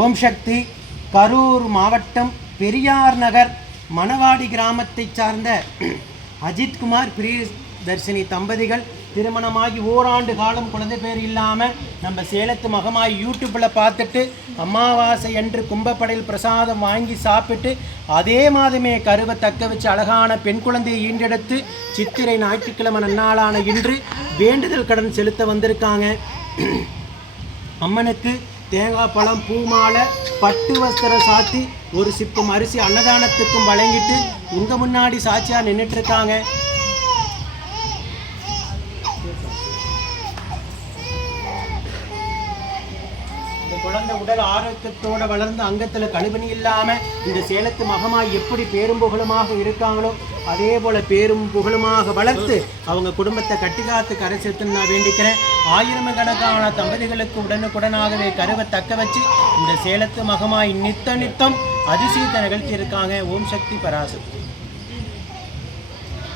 ஓம் சக்தி கரூர் மாவட்டம் பெரியார் நகர் மணவாடி கிராமத்தை சார்ந்த அஜித்குமார் பிரியதர்ஷினி தம்பதிகள் திருமணமாகி ஓராண்டு காலம் குழந்தை பேர் இல்லாமல் நம்ம சேலத்து மகமாய் யூடியூப்பில் பார்த்துட்டு அமாவாசை என்று கும்பப்படையில் பிரசாதம் வாங்கி சாப்பிட்டு அதே மாதமே கருவை தக்க வச்சு அழகான பெண் குழந்தையை ஈண்டெடுத்து சித்திரை ஞாயிற்றுக்கிழமை நன்னாளான இன்று வேண்டுதல் கடன் செலுத்த வந்திருக்காங்க அம்மனுக்கு தேங்காய் பழம் பூ மாலை பட்டு வஸ்திரம் சாத்தி ஒரு சிப்பம் அரிசி அன்னதானத்துக்கும் வழங்கிட்டு உங்கள் முன்னாடி சாட்சியாக இந்த குழந்தை உடல் ஆரோக்கியத்தோட வளர்ந்து அங்கத்தில் கழுவணி இல்லாமல் இந்த சேலத்து மகமாய் எப்படி பேரும்புகளுமாக இருக்காங்களோ அதே போல பேரும் புகழுமாக வளர்த்து அவங்க குடும்பத்தை கட்டி காத்து கரை சேர்த்துன்னு நான் வேண்டிக்கிறேன் கணக்கான தம்பதிகளுக்கு உடனுக்குடனாகவே கருவை தக்க வச்சு இந்த சேலத்து மகமாய் நித்த நித்தம் அதிசயத்தை நிகழ்த்தி இருக்காங்க ஓம் சக்தி பராசக்தி